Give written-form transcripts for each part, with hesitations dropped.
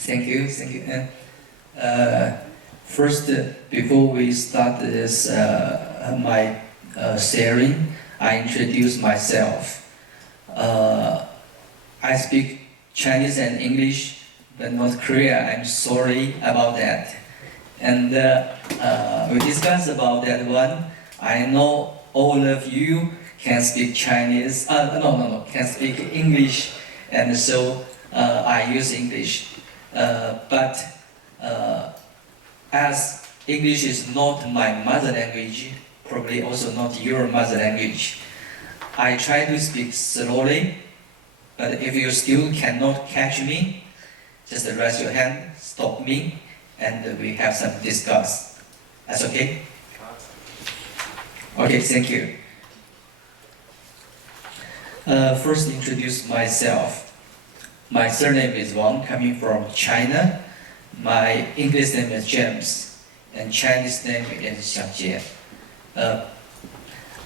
Thank you. First, before we start this, my sharing, I introduce myself. I speak Chinese and English, but not Korean. I'm sorry about that. And we discussed about that one. I know all of you can speak Chinese. Can speak English, and so I use English. But as English is not my mother language, probably also not your mother language, I try to speak slowly. But if you still cannot catch me, just raise your hand, stop me, and we have some discuss. That's okay? Okay, thank you. First, introduce myself. My surname is Wang, coming from China. My English name is James, and Chinese name is Xiaojie.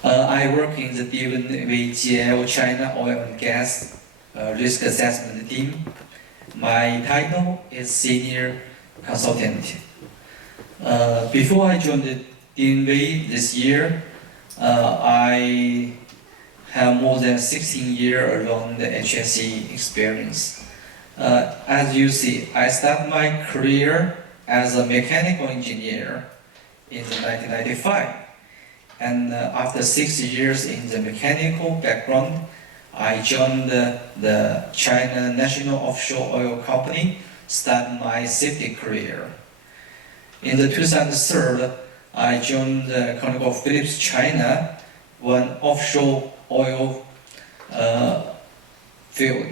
I work in the DNV China Oil and Gas Risk Assessment team. My title is Senior Consultant. Before I joined the DNV this year, I have more than 16 years around the HSE experience. As you see, I started my career as a mechanical engineer in 1995. And after 6 years in the mechanical background, I joined the China National Offshore Oil Company, started my safety career. In the 2003, I joined the ConocoPhillips China, one offshore oil field.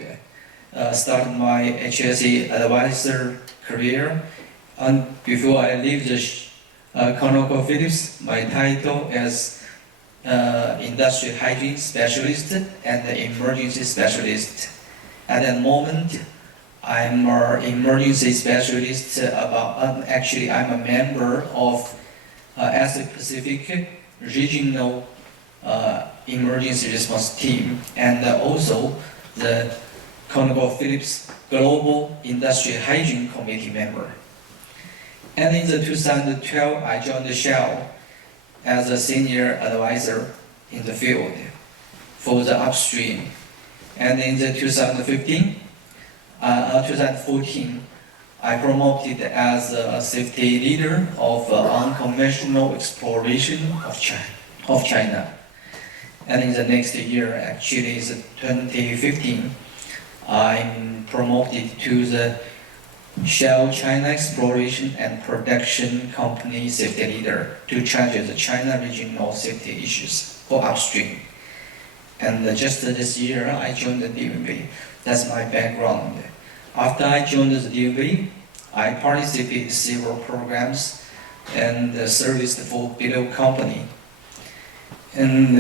Started my HSE advisor career, and before I leave the ConocoPhillips, my title is Industrial Hygiene Specialist and Emergency Specialist. At the moment, I'm an emergency specialist. Actually, I'm a member of Asia Pacific Regional Emergency Response Team, and also the ConocoPhillips Global Industrial Hygiene Committee member. And in the 2012, I joined Shell as a senior advisor in the field for the upstream. And in the 2014, I promoted as a safety leader of unconventional exploration of China. And in the next year, actually, is 2015, I'm promoted to the Shell China Exploration and Production Company Safety Leader to charge the China regional safety issues for upstream. And just this year, I joined the DNV. That's my background. After I joined the DNV, I participated in several programs and serviced for below company. And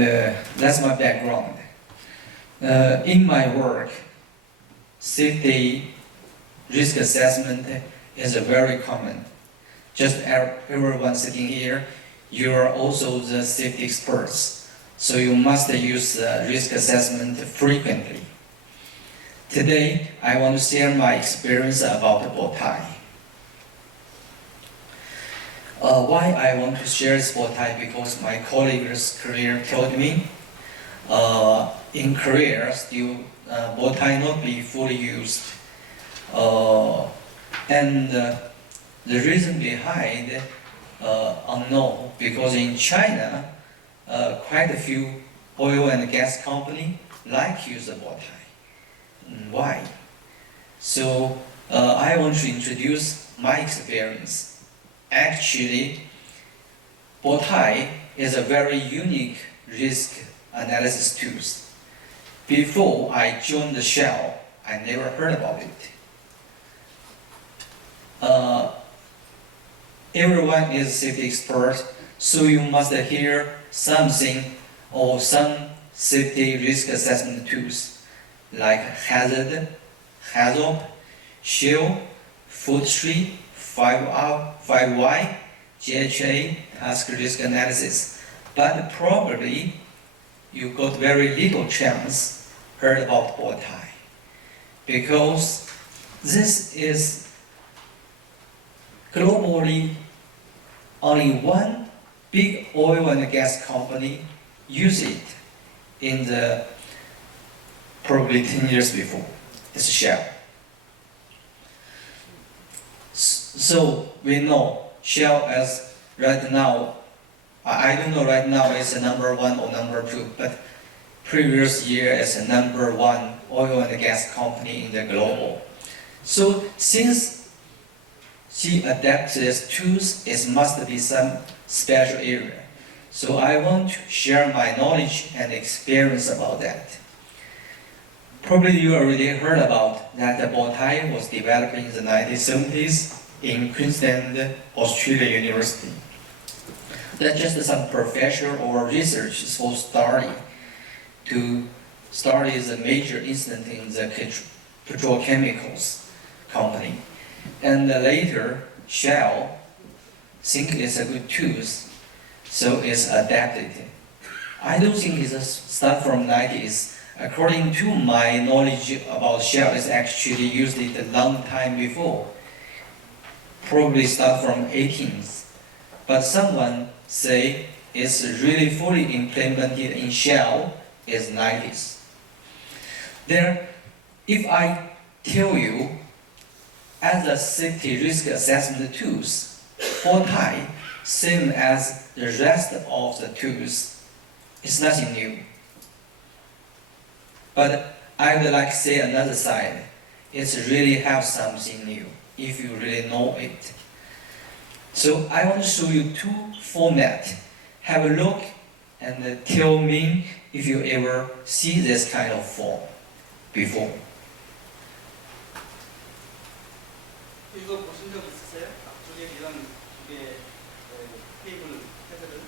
that's my background. In my work, safety risk assessment is very common. Just everyone sitting here, you are also the safety experts, so you must use risk assessment frequently. Today, I want to share my experience about Bo우타이. Why I want to share this Bo우타이? Because my colleagues' career told me in Korea still Bo우타이 not be fully used. And the reason behind unknown, because in China, quite a few oil and gas companies like use the Bo우타이. Why? So I want to introduce my experience. Actually, Bo우타이 is a very unique risk analysis tool. Before I joined the Shell, I never heard about it. Everyone is a safety expert, so you must hear something or some safety risk assessment tools like HAZOP, SHIELD, Food Tree, 5Y, GHA, Task Risk Analysis. But probably you got very little chance heard about Bo우타이, because this is globally, only one big oil and gas company used it in the probably 10 years before. It's Shell. So we know Shell as right now, I don't know right now it's a number 1 or number 2, but previous year it's a number 1 oil and gas company in the global. So since she adapts these tools, it must be some special area. So I want to share my knowledge and experience about that. Probably you already heard about that the Bo우타이 was developed in the 1970s in Queensland, Australia University. That's just some professor or research for study to study the major incident in the petrochemicals company. And later, Shell think it's a good tool, so it's adapted. I don't think it's a start from 90s. According to my knowledge about Shell, it's actually used it a long time before. Probably start from 18th. But someone say it's really fully implemented in Shell is 90s. There, if I tell you as a safety risk assessment tools, Bo우타이, same as the rest of the tools, it's nothing new. But I would like to say another side. It's really have something new if you really know it. So I want to show you two formats. Have a look and tell me if you ever see this kind of form before. 이거 보신 적 있으세요? 앞쪽에 이런 두 개의 테이블 헤드를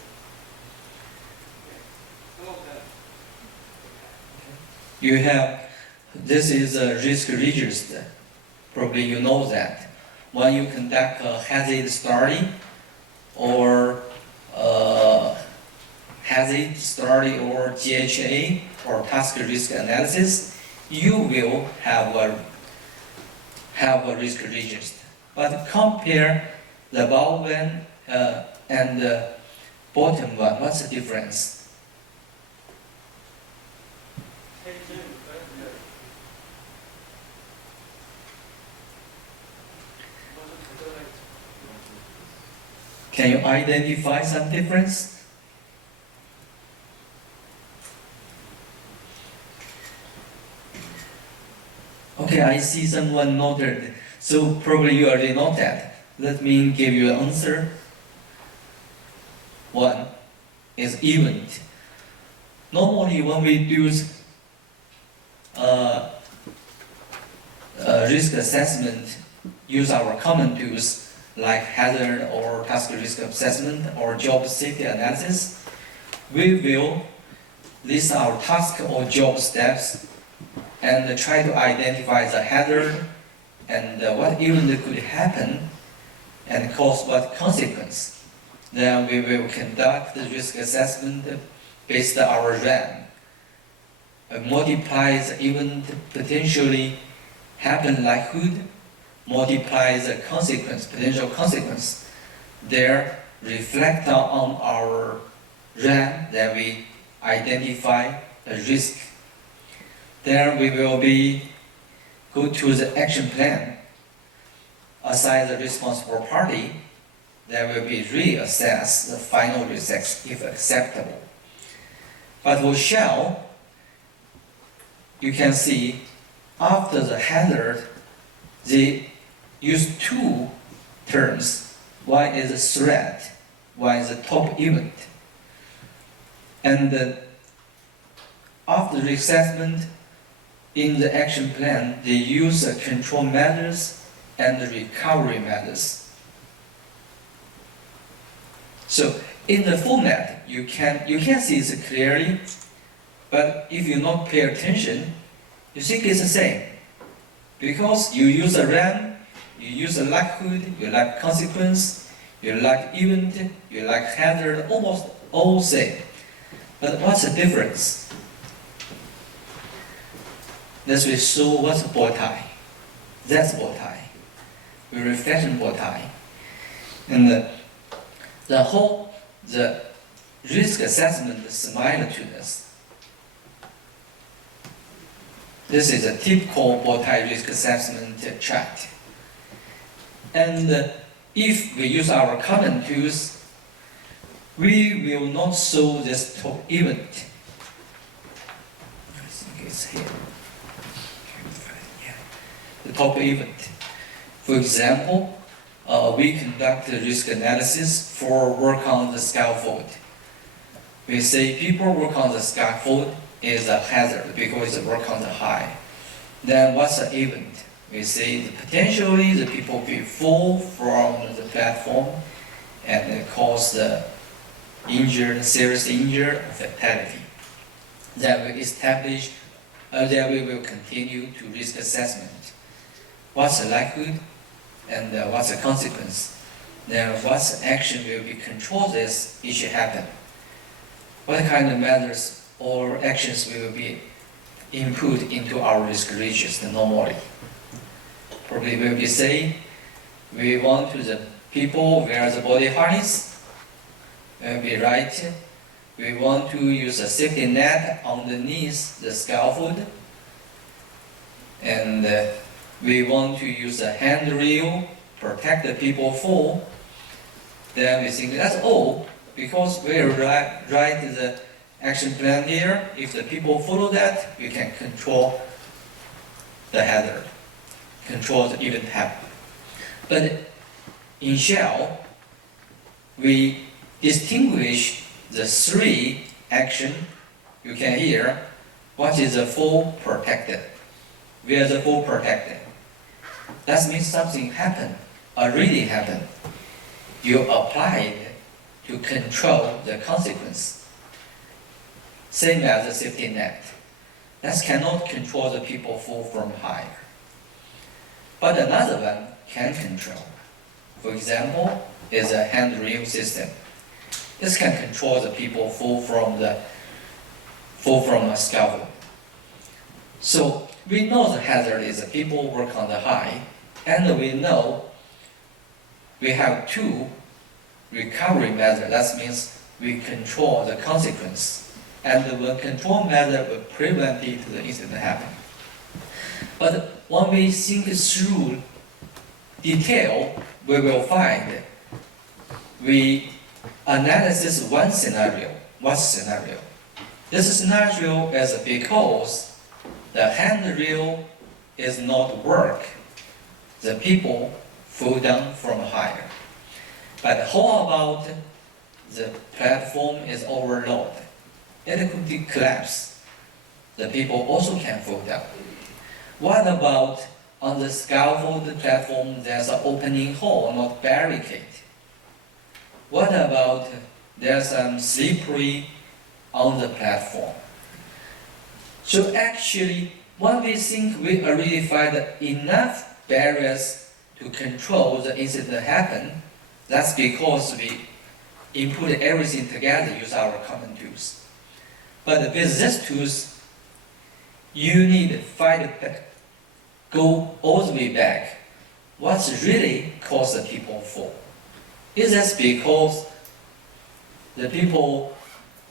You have, this is a risk register. Probably you know that. When you conduct a HAZOP study or HAZOP study or GHA or task risk analysis, you will have a risk register. But compare the above one and the bottom one. What's the difference? Can you identify some difference? Okay, I see someone noted. So probably you already know that. Let me give you an answer. One is event. Normally when we do risk assessment, use our common tools like hazard or task risk assessment or job safety analysis, we will list our task or job steps and try to identify the hazard and what event could happen and cause what consequence. Then we will conduct the risk assessment based on our RAM. Multiply the event potentially happen likelihood, multiply the consequence, potential consequence. There, reflect on our RAM, then we identify the risk. Then we will go to the action plan, assign the responsible party, then will be reassess the final results if acceptable. But for Shell, you can see after the hazard, they use two terms. One is a threat, one is a top event. And after the assessment, in the action plan, they use control measures and recovery measures. So in the format, you can see it clearly, but if you not pay attention, you think it's the same. Because you use a RAM, you use a likelihood, you like consequence, you like event, you like hazard, almost all same. But what's the difference? Let's we show what's Bo우타이. That's Bo우타이. We reflect on Bo우타이. And the risk assessment is similar to this. This is a typical Bo우타이 risk assessment chart. And if we use our current tools, we will not show this top event. I think it's here. Yeah. The top event. For example, we conduct a risk analysis for work on the scaffold. We say people work on the scaffold is a hazard because it's work on the high. Then what's the event? We say that potentially the people will fall from the platform and cause the serious injury or fatality. Then we establish, then we will continue to risk assessment. What's the likelihood and what's the consequence? Then what's the action will be control this it should happen? What kind of measures or actions will be input into our risk registers normally? Probably will be say we want to the people wear the body harness. Will be right. We want to use a safety net underneath the scaffold, and we want to use a handrail protect the people fall. Then we think that's all because we write the action plan here. If the people follow that, we can control the hazard, control the event happen. But in Shell, we distinguish the three action. You can hear what is the fall protected. Where the fall protected. That means something happened, already happened. You applied to control the consequence. Same as the safety net. That cannot control the people fall from higher. But another one can control. For example, is a handrail system. This can control the people fall from a scaffold. So we know the hazard is the people work on the high, and we know we have two recovery methods. That means we control the consequence, and the control method will prevent the incident happening. But when we think through detail, we will find we analysis one scenario. What scenario? This scenario is because the handrail is not work. The people fall down from higher. But how about the platform is overloaded? It could be collapse. The people also can fall down. What about on the scaffold platform there's an opening hole, not barricade? What about there's some slippery on the platform? So actually, when we think we already find enough barriers to control the incident happen, that's because we input everything together, use our common tools. But with these tools, you need to go all the way back. What's really caused the people fall? Is this because the people,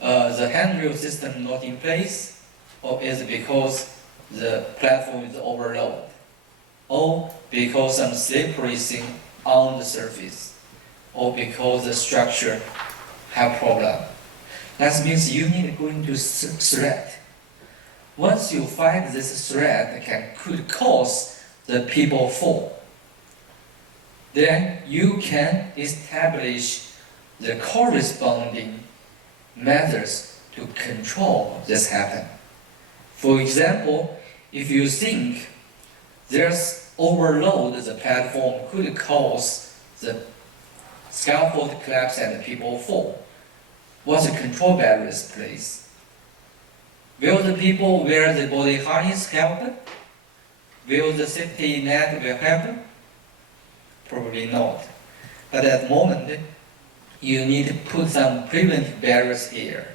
the handrail system not in place, or is it because the platform is overloaded, or because some slippery thing on the surface, or because the structure have problem? That means you need to go into thread. Once you find this thread could cause the people fall, then you can establish the corresponding methods to control this happen. For example, if you think there's overload, the platform could cause the scaffold collapse and the people fall. What's the control barriers place? Will the people wear the body harness help? Will the safety net will help? Probably not. But at the moment, you need to put some preventive barriers here.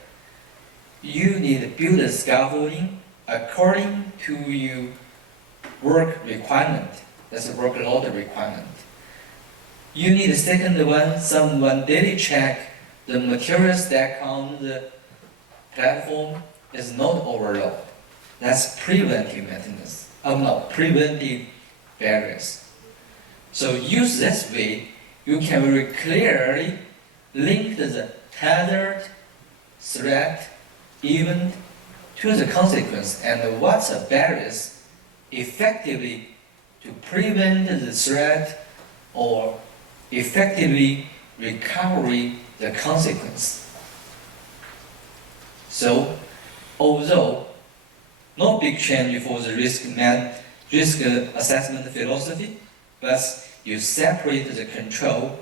You need to build a scaffolding according to your work requirement. That's a workload requirement. You need a second one, someone daily check the materials stack on the platform is not overload. That's preventive maintenance. Preventive barriers. So use this way, you can very clearly link the hazard, threat, event to the consequence and what the barriers effectively to prevent the threat or effectively recover the consequence. So, although no big change for the risk assessment philosophy, but you separate the control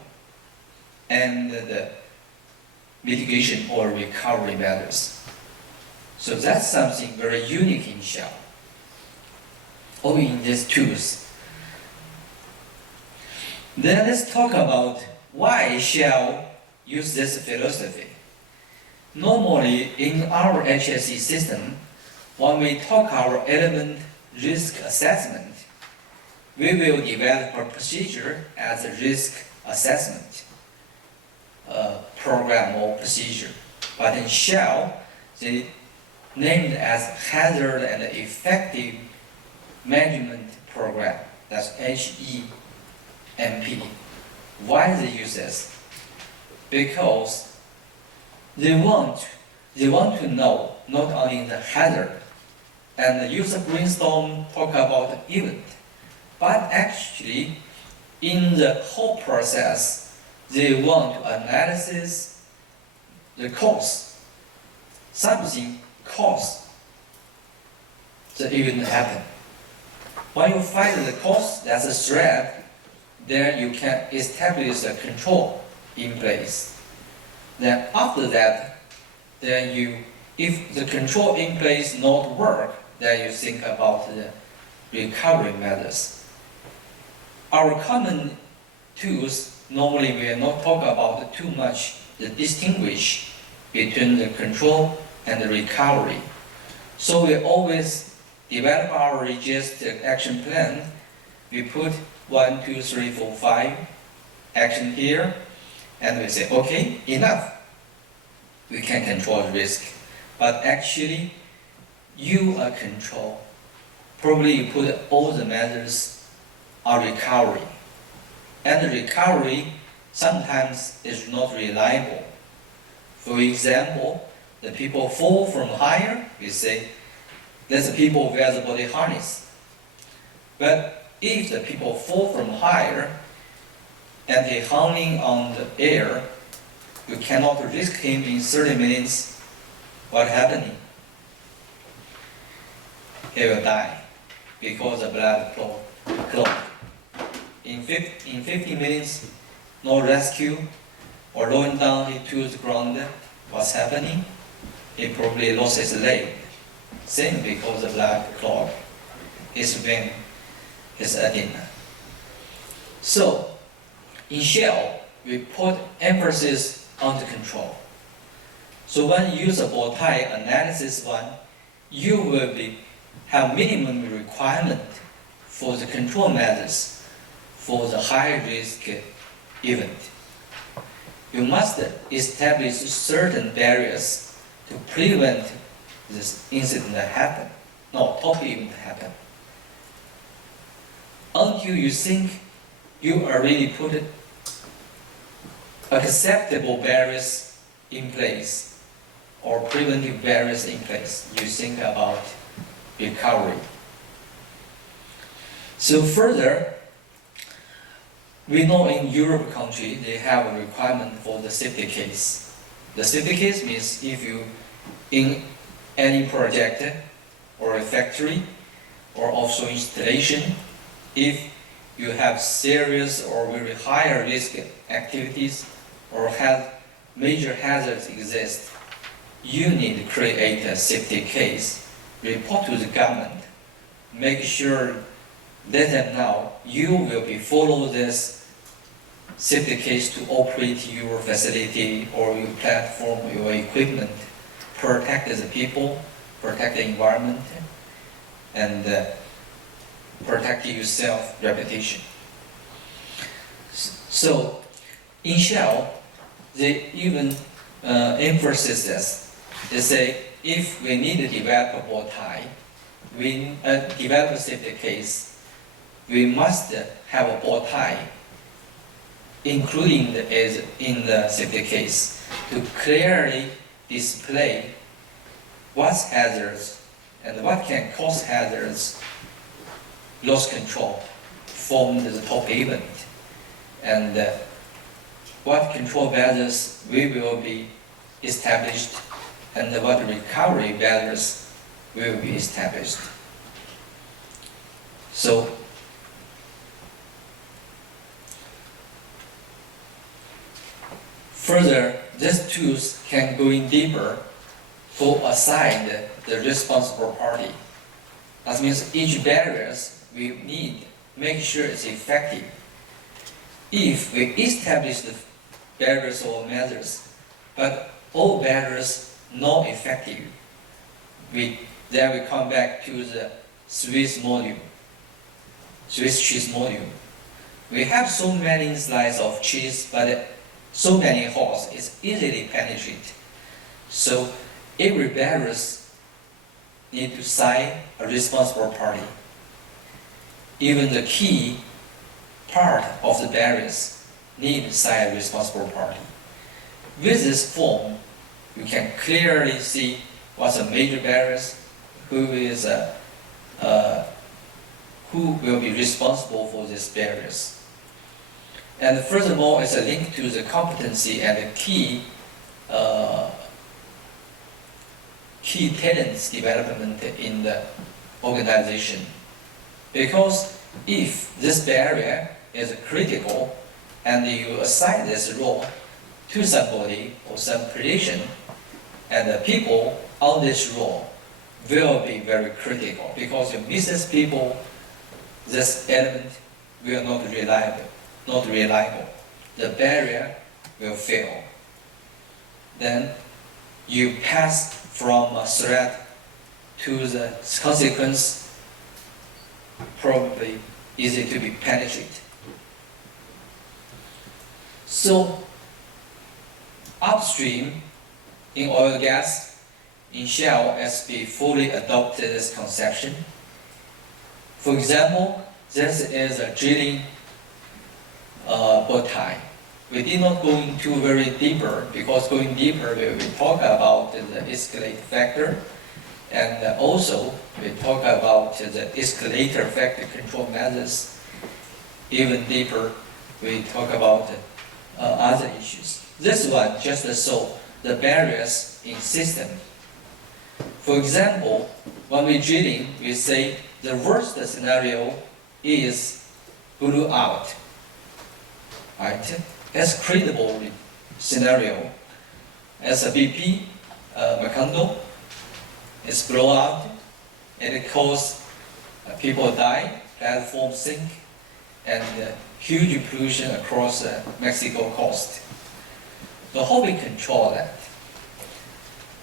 and the mitigation or recovery matters. So that's something very unique in Xiao, or in these tools. Then let's talk about why Xiao use this philosophy. Normally, in our HSE system, when we talk our element risk assessment, we will develop a procedure as a risk assessment program or procedure. But in Xiao, they named as hazard and effective management program. That's HEMP. Why they use this? Because they want to know not only the hazard and the user brainstorm talk about the event, but actually in the whole process they want to analyze the cause. Something caused the event happen. When you find the cause, that's a threat, then you can establish a control in place. Then after that, if the control in place not work, then you think about the recovery methods. Our common tools, normally we will not talk about too much the distinguish between the control and the recovery. So we always develop our register action plan. We put 1, 2, 3, 4, 5 action here, and we say, okay, enough. We can control risk, but actually, you are control. Probably you put all the measures are recovery, and the recovery sometimes is not reliable. For example, the people fall from higher, we say, that's the people wear the body harness. But if the people fall from higher and he hanging on the air, you cannot risk him in 30 minutes. What happening? He will die because the blood clot. In 50 minutes, no rescue or lowering down he to the ground. What's happening? He probably lost his leg. Same because the blood clot, his vein, his edema. So, in Shell, we put emphasis on the control. So when you use a Bo우타이 analysis one, you will have minimum requirement for the control methods for the high risk event. You must establish certain barriers to prevent this incident to happen, top event to happen. Until you think you already put acceptable barriers in place or preventive barriers in place, you think about recovery. So further, we know in Europe country, they have a requirement for the safety case. The safety case means if you, in any project or a factory or offshore installation, if you have serious or very high risk activities or have major hazards exist, you need to create a safety case, report to the government, make sure let them know you will be follow this safety case to operate your facility or your platform, your equipment, protect the people, protect the environment, and protect yourself reputation. So in Shell, they even emphasize this. They say if we need to develop a Bo우타이, we develop a safety case, we must have a Bo우타이, including in the safety case, to clearly display what's hazards and what can cause hazards, loss control from the top event, and what control measures will be established and what recovery measures will be established. So, further, these tools can go in deeper to assign the responsible party. That means each barriers we need make sure it's effective. If we establish the barriers or measures, but all barriers not effective, then we come back to the Swiss cheese module. We have so many slices of cheese, but so many holes is easily penetrated. So every barriers need to assign a responsible party. Even the key part of the barriers need to assign a responsible party. With this form, you can clearly see what's the major barriers, who will be responsible for these barriers. And furthermore, it's a link to the competency and the key talents development in the organization. Because if this barrier is critical and you assign this role to somebody or some position, and the people on this role will be very critical, because you miss these people, this element will not reliable. The barrier will fail. Then you pass from a threat to the consequence, probably easy to be penetrated. So upstream in oil and gas, in Shell, SB fully adopted this conception. For example, this is a drilling Bo우타이. We did not go into very deeper, because going deeper we will talk about the escalate factor, and also we talk about the escalator factor control methods. Even deeper, we talk about other issues. This one just show the barriers in system. For example, when we're drilling, we say the worst scenario is blew out. Right? As credible scenario, as a BP, Macondo, it's blow out, and it causes people die, platform sink, and huge pollution across the Mexico coast. So how we control that?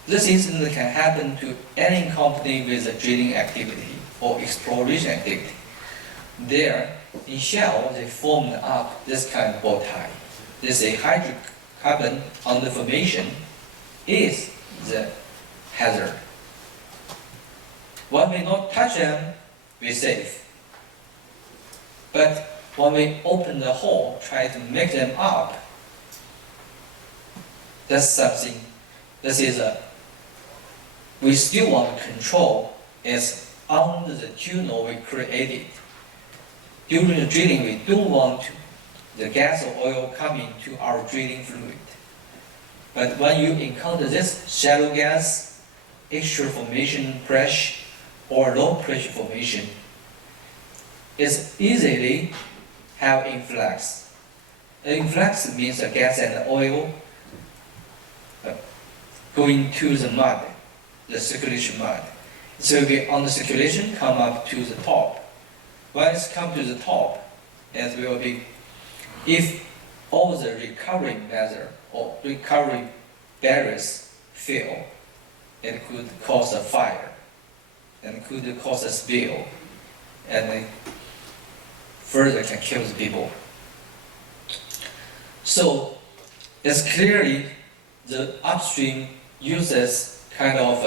This incident can happen to any company with a drilling activity or exploration activity. There, in Shell, they formed up this kind of Bo우타이. They say hydrocarbon under formation is the hazard. When we not touch them, we're safe. But when we open the hole, try to make them up, that's something. We still want to control is under the tunnel we created. During the drilling, we don't want the gas or oil coming to our drilling fluid. But when you encounter this shallow gas, extra formation pressure, or low pressure formation, it's easily have influx. Influx means the gas and the oil going to the mud, the circulation mud. So on the circulation come up to the top. When it's come to the top, it will be, if all the recovery measure or recovery barriers fail, it could cause a fire, and could cause a spill, and further can kill the people. So it's clearly the upstream uses kind of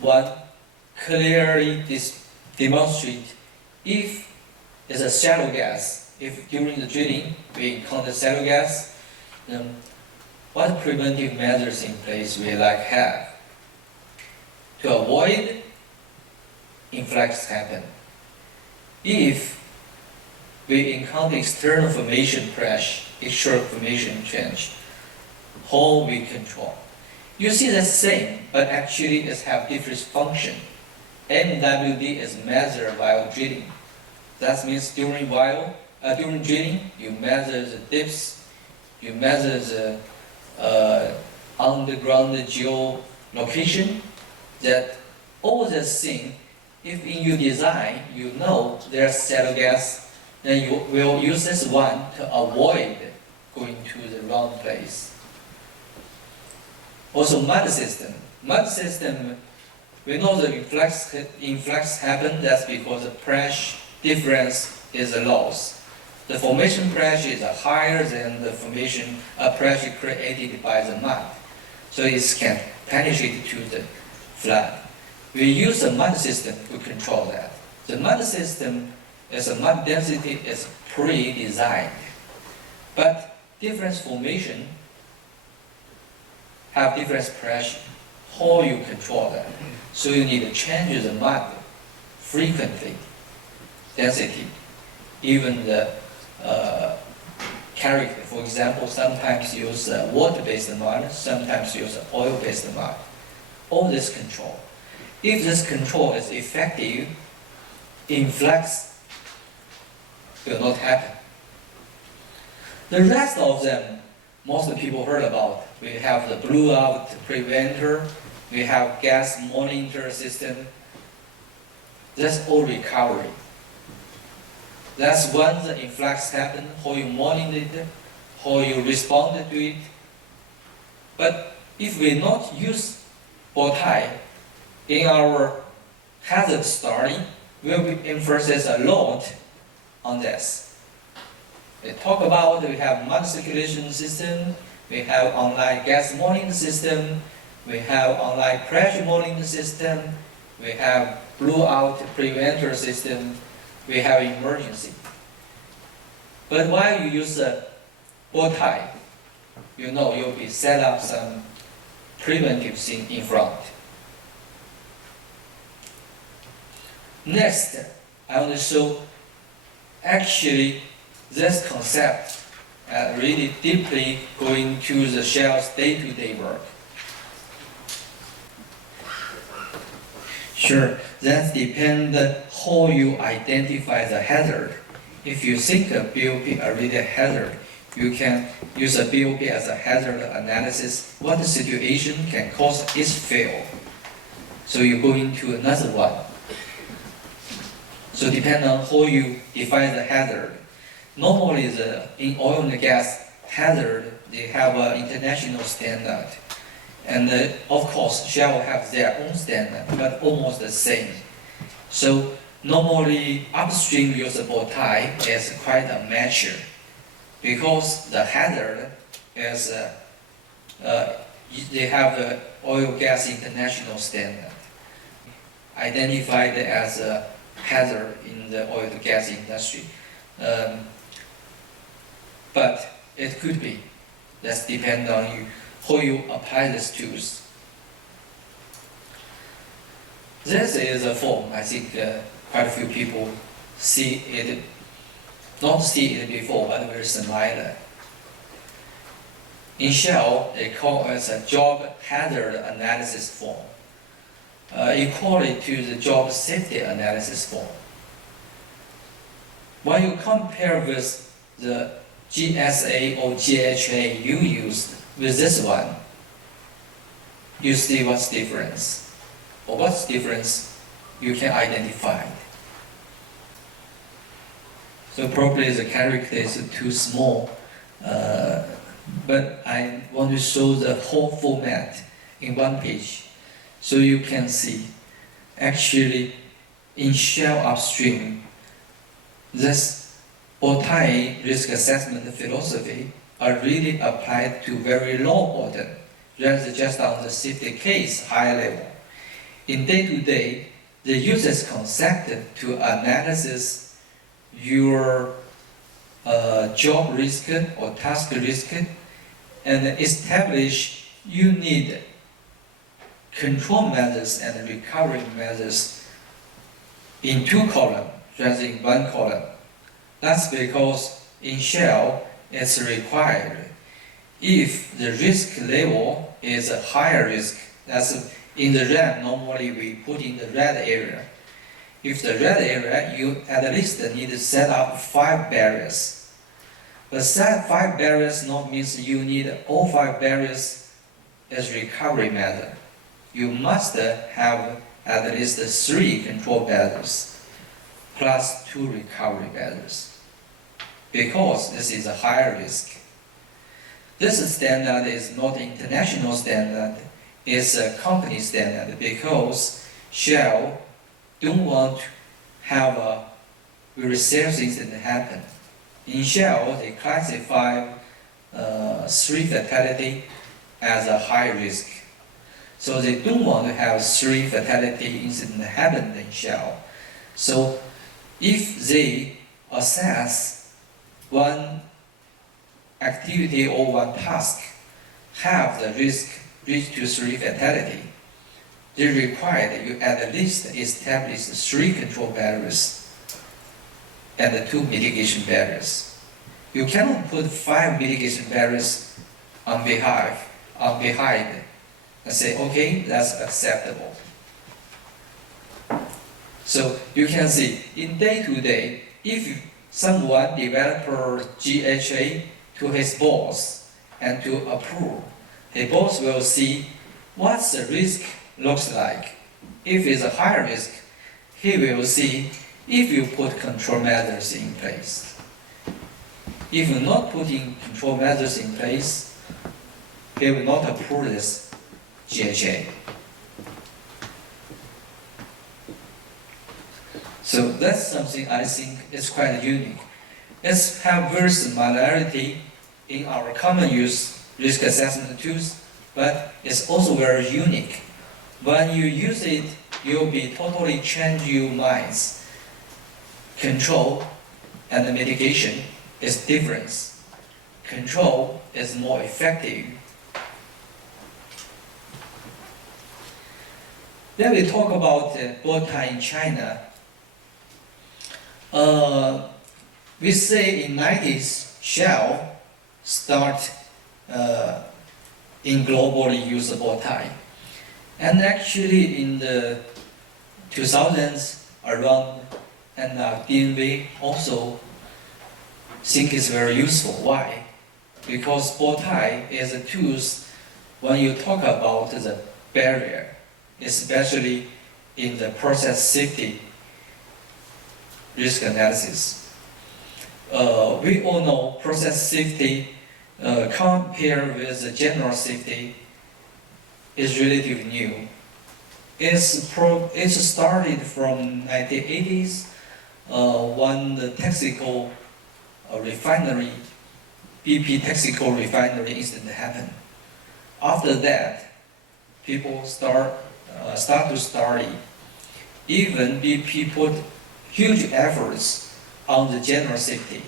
one clearly demonstrate if it's a shallow gas, if during the drilling we encounter shallow gas, then what preventive measures in place we have to avoid influx happen. If we encounter external formation crash, external formation change, how we control. You see the same, but actually it have different function. MWD is measured while drilling. That means during drilling, you measure the depths, you measure the underground geolocation. That all the thing, if in your design you know there's shallow gas, then you will use this one to avoid going to the wrong place. Also mud system. Mud system, we know the influx happen, that's because the pressure difference is lost. The formation pressure is higher than the formation pressure created by the mud. So it can penetrate to the flood. We use the mud system to control that. The mud system is a mud density is pre-designed, but different formation have different pressure. How you control that? So you need to change the mud frequently, density, even the character. For example, sometimes use water-based mud, sometimes use oil-based mud. All this control. If this control is effective, influx will not happen. The rest of them, most people heard about. We have the blowout preventer, we have gas monitor system. That's all recovery. That's when the influx happens, how you monitor it, how you respond to it. But if we not use Bo우타이 in our HAZOP study, we will emphasize a lot on this. We talk about we have mud circulation system, we have online gas monitoring system, we have online pressure monitoring system, we have blowout preventer system, we have emergency. But while you use Bo우타이, you know you'll be set up some preventive thing in front. Next, I want to show actually this concept really deeply going to the Shell's day-to-day work. Sure, that depends how you identify the hazard. If you think a BOP already a hazard, you can use a BOP as a hazard analysis. What situation can cause its fail? So you go into another one. So depending on how you define the hazard. Normally in oil and gas hazard, they have an international standard. And of course, Shell has their own standard, but almost the same. So normally upstream use of Bo우타이 is quite a mature, because the hazard is they have the oil gas international standard, identified as a hazard in the oil and gas industry. But it could be. That depends on you, how you apply these tools. This is a form. I think quite a few people see it, not see it before, but very similar. In Shell, they call it a job hazard analysis form. Equally to the job safety analysis form. When you compare with the GSA or GHA you used with this one, you see what's difference. Or what's difference you can identify. So probably the character is too small, but I want to show the whole format in one page. So you can see, actually, in Shell upstream, this Bo우타이 risk assessment philosophy are really applied to very low bottom, rather than just on the safety case high level. In day-to-day, the user is concepted to analyze your job risk or task risk and establish you need control measures and recovery measures in 2 columns rather than 1 column. That's because in Shell it's required. If the risk level is a higher risk, that's in the red, normally we put in the red area. If the red area, you at least need to set up 5 barriers. But set 5 barriers not means you need all 5 barriers as recovery measure. You must have at least 3 control barriers plus 2 recovery barriers, because this is a higher risk. This standard is not international standard, it's a company standard, because Shell don't want to have a very serious incident happen. In Shell, they classify 3 fatality as a high risk. So they don't want to have 3 fatality incident happen in Shell. So if they assess one activity or one task have the risk reach to 3 fatality, they require that you at least establish 3 control barriers and 2 mitigation barriers. You cannot put 5 mitigation barriers on behind and say, okay, that's acceptable. So you can see in day-to-day, if someone developer GHA to his boss and to approve, the boss will see what's the risk looks like. If it's a high risk, he will see if you put control measures in place. If you're not putting control measures in place, he will not approve this GHA. So that's something I think is quite unique. It's have very similarity in our common use risk assessment tools, but it's also very unique. When you use it, you'll be totally change your minds. Control and mitigation is different. Control is more effective. Then we talk about Bo우타이 in China. We say in 90s, Shell start in globally use Bo우타이. And actually in the 2000s around, and DNV also think it's very useful. Why? Because Bo우타이 is a tool when you talk about the barrier, especially in the process safety risk analysis. We all know process safety compared with the general safety is relatively new. It's started from 1980s when the Texaco refinery, BP Texaco refinery incident happened. After that, people start to study. Even BP put huge efforts on the general safety.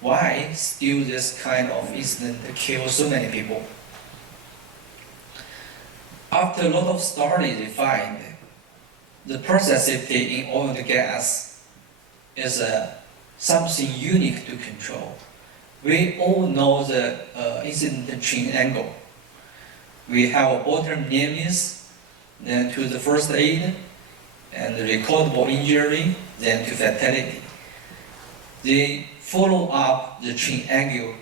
Why still this kind of incident kills so many people? After a lot of study, they find the process safety in oil and gas is something unique to control. We all know the incident chain angle. We have a bottom near miss, then to the first aid, and the recordable injury, then to fatality. They follow up the chain angle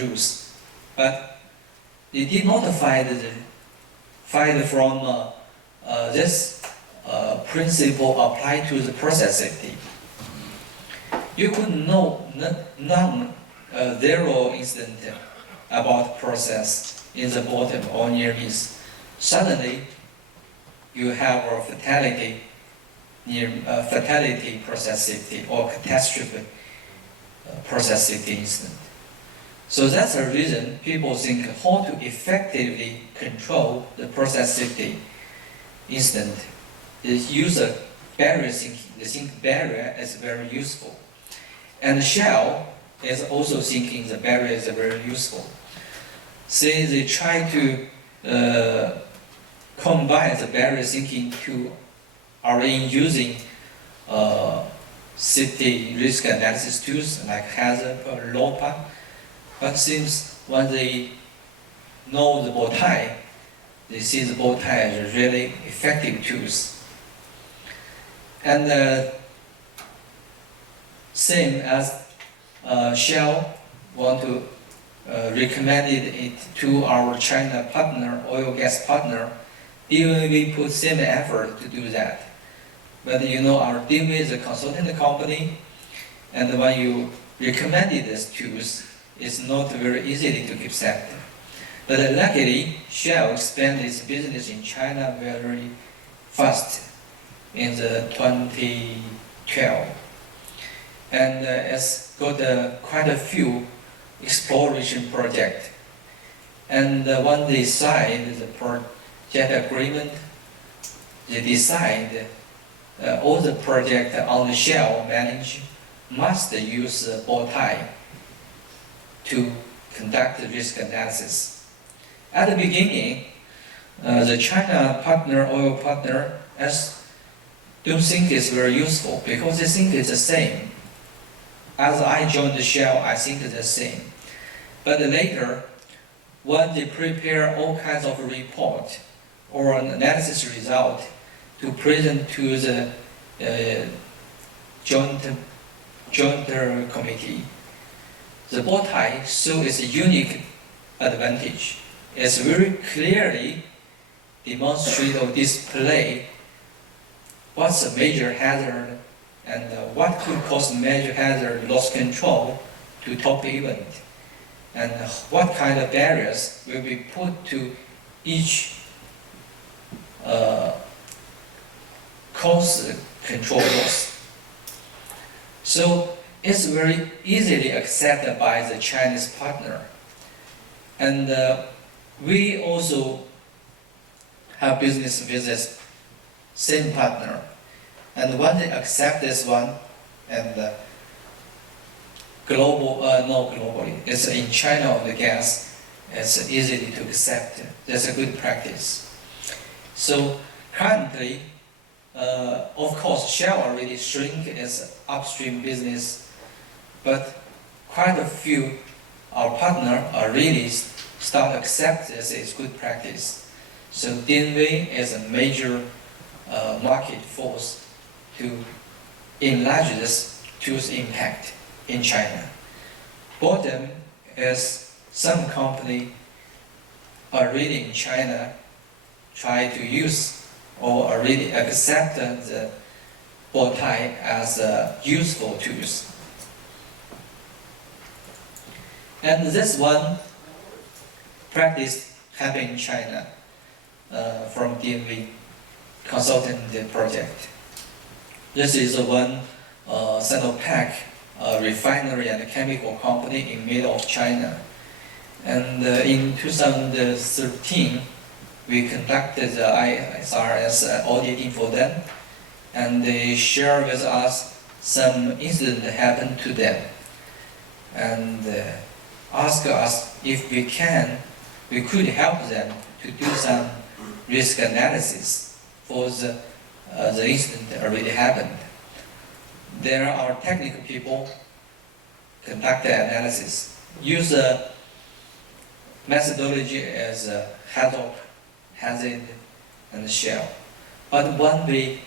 rules, but they did not find from this principle applied to the process safety. You could know zero incident about process in the bottom or near miss. Suddenly, you have a fatality process safety or catastrophic process safety incident. So that's the reason people think how to effectively control the process safety incident. They use a barrier thinking. They think barrier is very useful. And Shell is also thinking the barrier is very useful. So they try to combine the barrier thinking to are in using safety risk analysis tools like HAZOP or LOPA. But since when they know the Bo우타이, they see the Bo우타이 as really effective tools. And same as Shell want to recommend it to our China partner, oil gas partner, DNV put same effort to do that. But you know our DNV is a consulting company, and when you recommended these tools, it's not very easy to accept. But luckily, Shell expanded its business in China very fast in the 2012. And it's got quite a few exploration projects. And when they signed the project agreement, they decide all the projects on the Shell manage must use Bo우타이 to conduct the risk analysis. At the beginning, the China partner, oil partner, don't think it's very useful because they think it's the same. As I joined the Shell, I think it's the same. But later, when they prepare all kinds of report or an analysis result to present to the joint committee, the Bo우타이 shows its unique advantage. It's very clearly demonstrate or display what's a major hazard and what could cause major hazard loss control to top event, and what kind of barriers will be put to each cause control loss. So it's very easily accepted by the Chinese partner. And we also have business with this same partner. And when they accept this one, and not globally, it's in China on the gas, it's easy to accept. That's a good practice. So currently, of course, Shell already shrink its upstream business, but quite a few our partner are really start to accept this as good practice. So DNV is a major market force to enlarge this tool's impact in China. Bottom is some company already in China try to use or already accept the Bo우타이 as useful tools. And this one practice happened in China from DNV consulting the project. This is one Sinopec refinery and chemical company in middle of China. And in 2013, we conducted the ISRS auditing for them, and they shared with us some incident that happened to them, and asked us if we could help them to do some risk analysis for the incident that already happened. There are technical people conduct the analysis, use a methodology as HAZOP, HAZOP, and Shell. But when we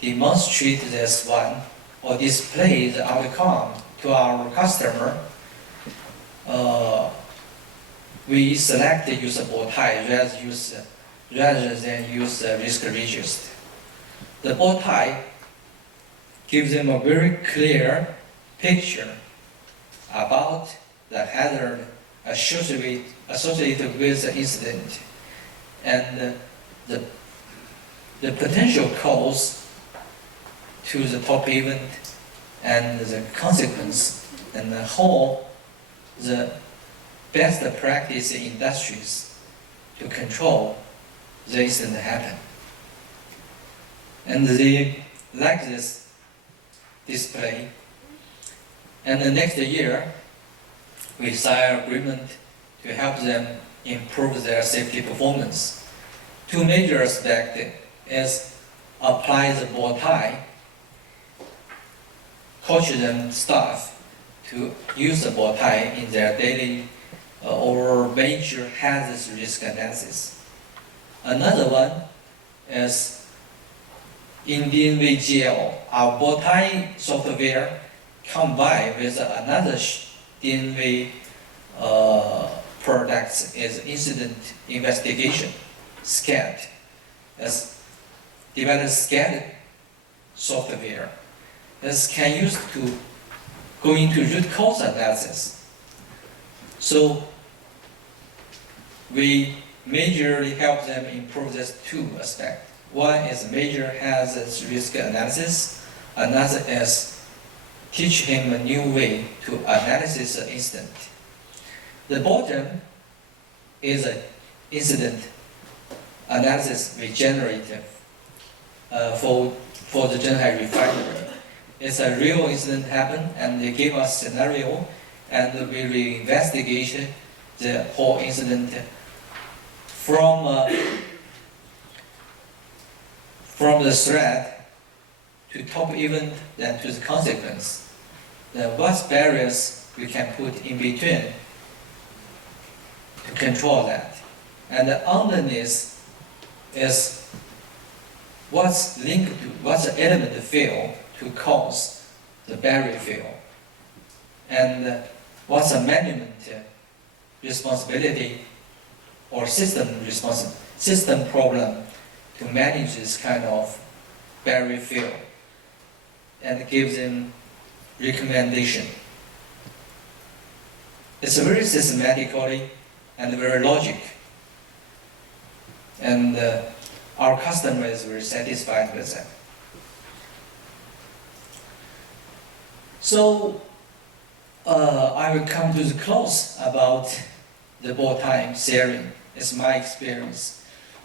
demonstrate this one or display the outcome to our customer, we select the use of Bo우타이 rather than use risk register. The Bo우타이 gives them a very clear picture about the hazard associated with the incident and the potential cause to the top event and the consequence and how the best practice industries to control the incident happen. And they like this display. And the next year, we sign agreement to help them improve their safety performance. Two major aspects is apply the Bo우타이, coach them staff to use the Bo우타이 in their daily or major hazard risk analysis. Another one is in DNV GL, our Bo우타이 software combined with another DNV products is incident investigation, SCAD, as developed SCAD software. This can use to go into root cause analysis. So we majorly help them improve these two aspects. One is major hazard risk analysis. Another is teach him a new way to analyze the incident. The bottom is an incident analysis we generate for the Shanghai refinery. It's a real incident happened, and they give us scenario, and we investigate the whole incident from the threat to top event, then to the consequence. Then what barriers we can put in between to control that. And underneath is what's linked to, what's the element fail to cause the barrier fail. And what's the management responsibility or system problem to manage this kind of barrier fail, and give them recommendation. It's very systematically and very logic. And our customer is very satisfied with that. So I will come to the close about the Bo우타이 sharing. It's my experience.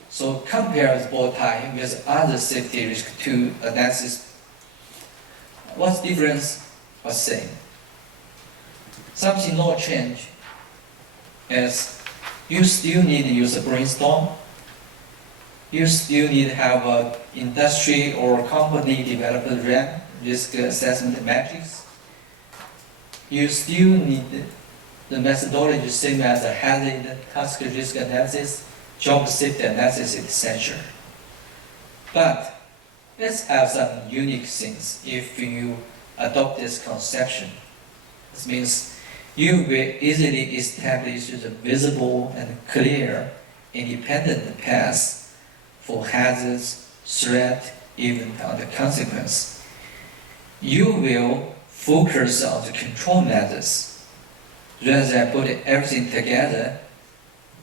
So compare the Bo우타이 with other safety risk to analysis. What's the difference? What's same? Something not change is you still need to use a brainstorm. You still need to have an industry or company developed RAM, risk assessment matrix. You still need the methodology same as a hazard task risk analysis, job safety analysis, etc. But let's have some unique things if you adopt this conception. This means you will easily establish the visible and clear independent path for hazards, threat, event, and the consequence. You will focus on the control methods rather than put everything together.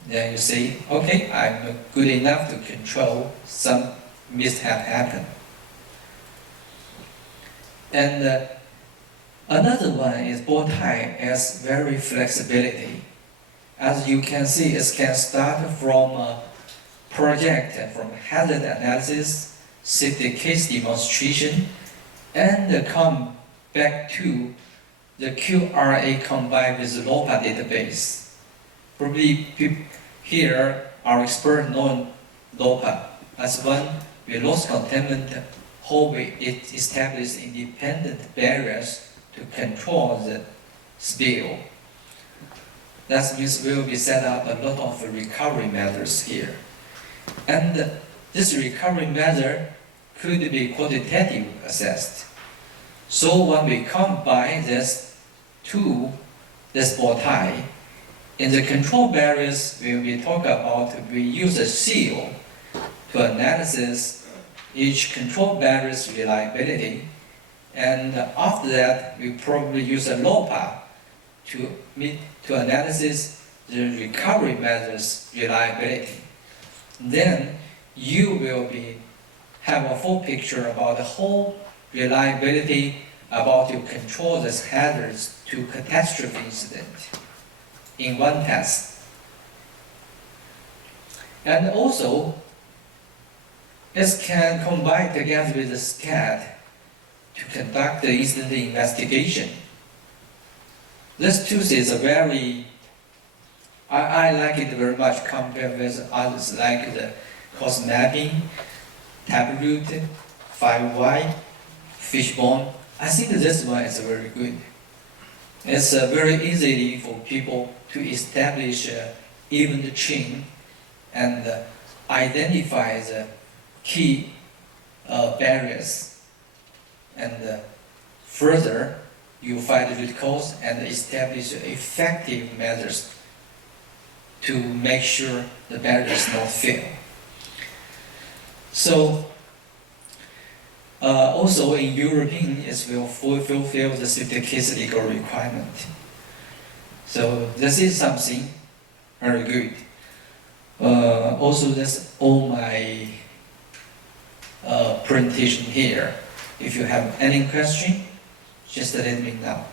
Then you say, okay, I'm good enough to control some mishap happen. And another one is Bo우타이 has very flexibility. As you can see, it can start from a project, from hazard analysis, safety case demonstration, and come back to the QRA combined with the LOPA database. Probably here our expert know LOPA as one we loss containment, how we establish independent barriers to control the spill. That means we will be set up a lot of recovery measures here. And this recovery measure could be quantitative assessed. So when we combine this to this Bo우타이, in the control barriers we will talk about, we use a seal to analyze each control barrier's reliability, and after that we probably use a LOPA to analyze the recovery measures reliability. Then you will have a full picture about the whole reliability about to control these hazards to catastrophe incident. in one test. And also, it can combine together with the SCAD to conduct the incident investigation. This tool is a very, I like it very much compared with others like the cost mapping, Taproot, 5Y, Fishbone. I think this one is very good. It's very easy for people to establish even the chain and identify the key barriers. And further, you find the root cause and establish effective measures to make sure the barriers not fail. So, also in European, it will fulfill the safety case legal requirement. So this is something very good. Also, that's all my presentation here. If you have any question, just let me know.